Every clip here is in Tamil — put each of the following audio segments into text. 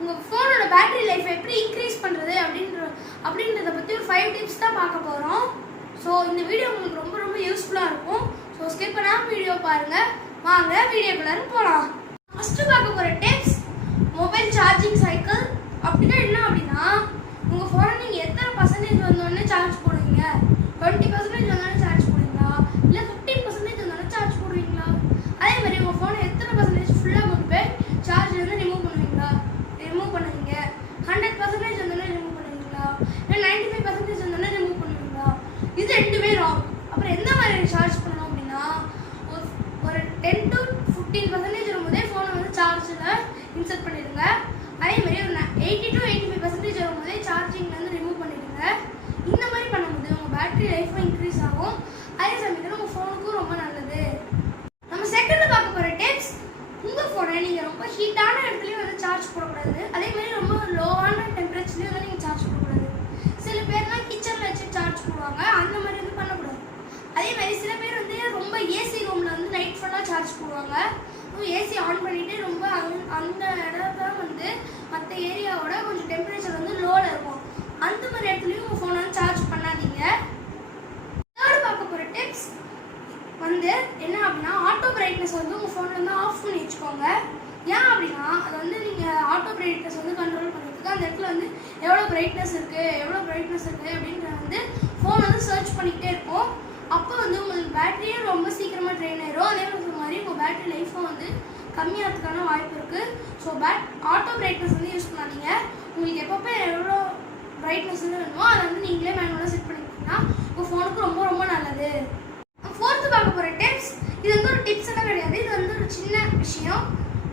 உங்கள் ஃபோனோட பேட்டரி லைஃப் எப்படி இன்க்ரீஸ் பண்ணுறது அப்படின்றத பற்றி ஒரு 5 டிப்ஸ் தான் பார்க்க போகிறோம். ஸோ இந்த வீடியோ உங்களுக்கு ரொம்ப ரொம்ப யூஸ்ஃபுல்லாக இருக்கும். ஸோ ஸ்கிப் பண்ணாமல் வீடியோ பாருங்கள். வாங்க வீடியோக்குள்ளார போகலாம். ஃபஸ்ட்டு பார்க்க போகிற டிப்ஸ் மொபைல் சார்ஜிங் சைக்கிள். அப்படின்னா என்ன அப்படின்னா, உங்கள் ஃபோனை நீங்கள் எத்தனை பர்சன்டேஜ் வந்தோடனே சார்ஜ் போடுவீங்க? 20% வந்தோடனே சார்ஜ் போடுவீங்களா, இல்லை 15% வந்தோடனே சார்ஜ் போடுவீங்களா? அதே மாதிரி உங்கள் ஃபோனை எத்தனை பர்சன்டேஜ் ஃபுல்லாக கொண்டு போய் சார்ஜ்லேருந்து ரிமூவ் பண்ணுவீங்க? 100% வந்தோடனே ரிமூவ் பண்ணுவீங்களா, இல்லை 95% வந்தோடனே ரிமூவ் பண்ணுவீங்களா? இது ரெண்டுமே ராங். அப்புறம் எந்த மாதிரி சார்ஜ் பண்ணணும் அப்படின்னா, ஒரு 10 to 15% வரும்போதே ஃபோனை வந்து சார்ஜில் இன்சர்ட் பண்ணிடுங்க. அதே மாதிரி ஒரு 80 to 85% வரும்போதே சார்ஜிங்லேருந்து ரிமூவ் பண்ணிடுங்க. இந்த மாதிரி பண்ணும்போது உங்கள் பேட்டரி லைஃப்பும் இன்க்ரீஸ் ஆகும். அதே சமயத்தில் உங்கள் ஃபோனுக்கும் ரொம்ப நல்லது. நம்ம செகண்ட் பார்க்க போகிற டிப்ஸ், உங்கள் ஃபோனை நீங்கள் ரொம்ப ஹீட்டான இடத்துலையும் வந்து சார்ஜ் போடக்கூடாது. அதே மாதிரி ரொம்ப லோவான டெம்பரேச்சர்லையும் வந்து நீங்கள் சார்ஜ் போடக்கூடாது. சில பேர்லாம் கிச்சனில் வச்சு சார்ஜ் போடுவாங்க, அந்த மாதிரி வந்து பண்ணக்கூடாது. அதே மாதிரி சில பேர் வந்து ரொம்ப ஏசி ரூமில் வந்து நைட் ஃபுல்லாக சார்ஜ் போடுவாங்க. ஏசி ஆன் பண்ணிவிட்டு ரொம்ப அந்த இடத்துல வந்து மற்ற ஏரியாவோட கொஞ்சம் டெம்பரேச்சர் வந்து லோவில் இருக்கும். அந்த மாதிரி இடத்துலையும் உங்கள் ஃபோனை வந்து சார்ஜ் பண்ணாதீங்க. தேர்ட் பார்க்க போகிற டிப்ஸ் வந்து என்ன அப்படின்னா, ஆட்டோ பிரைட்னஸ் வந்து உங்கள் ஃபோனில் வந்து ஆஃப் பண்ணி வச்சுக்கோங்க. ஏன் அப்படின்னா, அது வந்து நீங்கள் ஆட்டோ பிரைட்னஸ் வந்து கண்ட்ரோல் பண்ணுறதுக்கு அந்த இடத்துல வந்து எவ்வளோ பிரைட்னஸ் இருக்குது அப்படின்ற வந்து ஃபோன் வந்து சர்ச் பண்ணிக்கிட்டே இருக்கும். அப்போ வந்து உங்களுக்கு பேட்டரியும் ரொம்ப சீக்கிரமாக ட்ரெயின் ஆயிடும். அதே மாதிரி உங்கள் பேட்டரி லைஃப்பும் வந்து கம்மியாகிறதுக்கான வாய்ப்பு இருக்குது. ஸோ ஆட்டோ பிரைட்னஸ் வந்து யூஸ் பண்ணாதீங்க. உங்களுக்கு எப்பப்போ எவ்வளோ பிரைட்னஸ் வந்து வேணுமோ அதை வந்து நீங்களே மேனுவலாக செட் பண்ணிக்கிட்டீங்கன்னா உங்கள் ஃபோனுக்கு ரொம்ப ரொம்ப நல்லது. ஃபோர்த்து பார்க்க போகிற டிப்ஸ், இது வந்து ஒரு டிப்ஸ் எல்லாம் கிடையாது, இது வந்து ஒரு சின்ன விஷயம்.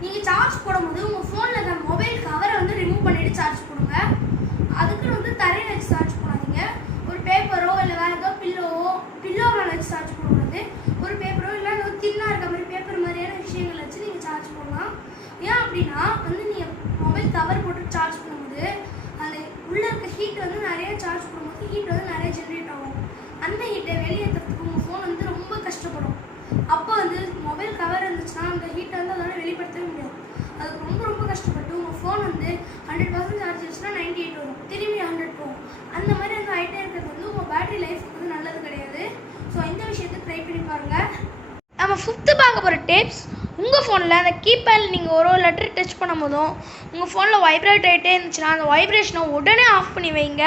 நீங்கள் சார்ஜ் போடும்போது உங்கள் ஃபோனில் இருக்கிற மொபைல் கவரை வந்து ரிமூவ் பண்ணிவிட்டு சார்ஜ் போடுங்க. அதுக்குன்னு வந்து தரையில் வச்சு சார்ஜ் போடாதீங்க. ஒரு பேப்பரோ இல்லை வேறு ஏதோ பில்லோ மேலே வச்சு சார்ஜ் போடக்கூடாது. ஒரு பேப்பரோ இல்லை ஏதோ தின்னாக இருக்க மாதிரி பேப்பர் மாதிரியான விஷயங்கள் வச்சு நீங்கள் சார்ஜ் போடலாம். ஏன் அப்படின்னா வந்து நீங்கள் மொபைல் கவர் போட்டு சார்ஜ் பண்ணும்போது அந்த உள்ளே இருக்க ஹீட் வந்து நிறைய சார்ஜ் பண்ணும்போது ஹீட் வந்து நிறைய ஜென்ரேட் ஆகும். அந்த ஹீட்டை வெளியேற்றுறதுக்கு உங்கள் ஃபோன் வந்து ரொம்ப கஷ்டப்படும். அப்போ வந்து மொபைல் கவர் இருந்துச்சுன்னா அந்த ஹீட்டை வந்து அதனால் வெளிப்படுத்தவே முடியாது. அதுக்கு ரொம்ப ரொம்ப கஷ்டப்பட்டு உங்கள் ஃபோன் வந்து 100% சார்ஜ் வச்சுன்னா 98 வரும், திரும்பி 100 போகும். அந்த மாதிரி அந்த ஆகிட்டே இருக்கிறது வந்து உங்கள் பேட்டரி லைஃப்க்கு வந்து நல்லது கிடையாது. ஸோ இந்த விஷயத்தை ட்ரை பண்ணி பாருங்கள். நம்ம ஃபிஃப்த்து பார்க்க போகிற டிப்ஸ், உங்கள் ஃபோனில் அந்த கீபேடில் நீங்கள் ஒரு லெட்டர் டச் பண்ணும் போதும் உங்கள் ஃபோனில் வைப்ரேட் ஆகிட்டே இருந்துச்சுன்னா அந்த வைப்ரேஷனை உடனே ஆஃப் பண்ணி வைங்க.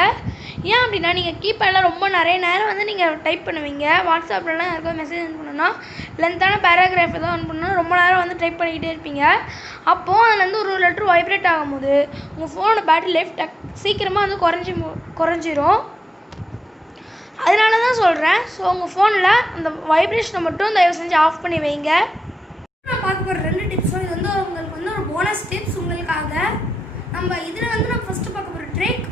ஏன் அப்படின்னா, நீங்கள் கீபேடில் ரொம்ப நிறைய நேரம் வந்து நீங்கள் டைப் பண்ணுவீங்க. வாட்ஸ்அப்லலாம் யாருக்கும் மெசேஜ் அனுப்பணும்னா லென்த்தான பேராகிராஃப் எதாவது அனுப்பணும்னா ரொம்ப நேரம் வந்து டைப் பண்ணிக்கிட்டே இருப்பீங்க. அப்போது அதுலேருந்து ஒரு லெட்டர் வைப்ரேட் ஆகும்போது உங்கள் ஃபோனோட பேட்டரி லைஃப் சீக்கிரமாக வந்து குறைஞ்சிரும். அதனால தான் சொல்கிறேன். ஸோ உங்கள் ஃபோனில் அந்த வைப்ரேஷனை மட்டும் தயவு செஞ்சு ஆஃப் பண்ணி வைங்க. நான் பார்க்க போகிற 2 டிப்ஸும் இது வந்து உங்களுக்கு வந்து ஒரு போனஸ் டிப்ஸ் உங்களுக்காக. நம்ம இதில் வந்து நம்ம ஃபஸ்ட்டு பார்க்க போகிற ட்ரிக்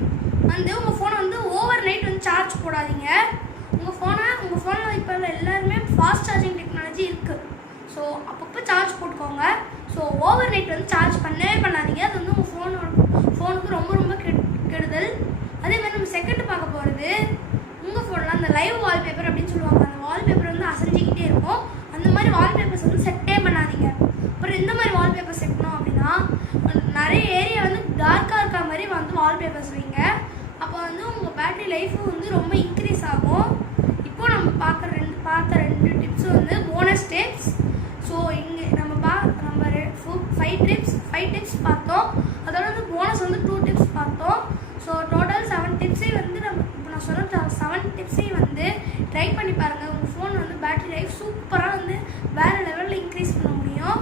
வந்து, உங்கள் ஃபோனை வந்து ஓவர் நைட் வந்து சார்ஜ் போடாதீங்க. உங்கள் ஃபோனில் இப்போ எல்லாருமே ஃபாஸ்ட் சார்ஜிங் டெக்னாலஜி இருக்குது. ஸோ அப்பப்போ சார்ஜ் போட்டுக்கோங்க. ஸோ ஓவர் நைட் வந்து சார்ஜ் பண்ணவே பண்ணாதீங்க. அது வந்து உங்கள் ஃபோனுக்கு ரொம்ப ரொம்ப கெடுதல். அதே மாதிரி நம்ம செகண்ட் பார்க்க போகிறது, உங்கள் ஃபோனில் அந்த லைவ் வால்பேப்பர் அப்படின்னு சொல்லுவாங்க. அந்த வால்பேப்பர் வந்து அசைஞ்சிக்கிட்டே இருக்கும். அந்த மாதிரி வால்பேப்பர்ஸ் வந்து செட்டே பண்ணாதீங்க. அப்புறம் எந்த மாதிரி வால்பேப்பர் செட் பண்ணோம் அப்படின்னா, நிறைய ஏரியா வந்து டார்க்காக இருக்க மாதிரி வந்து வால்பேப்பர்ஸ் வைங்க. அப்போ வந்து உங்கள் பேட்டரி லைஃப்பும் வந்து ரொம்ப இன்க்ரீஸ் ஆகும். இப்போ நம்ம பார்த்த 2 டிப்ஸும் வந்து போனஸ் டிப்ஸ். ஸோ இங்கே நம்ம 5 டிப்ஸ் பார்த்தோம். அதோட வந்து போனஸ் வந்து 2 டிப்ஸ் பார்த்தோம். ஸோ டோட்டல் 7 டிப்ஸே வந்து இப்போ நான் சொல்ல 7 டிப்ஸே வந்து ட்ரை பண்ணி பாருங்கள். உங்கள் ஃபோன் வந்து பேட்டரி லைஃப் சூப்பராக வந்து வேறு லெவலில் இன்க்ரீஸ் பண்ண முடியும்.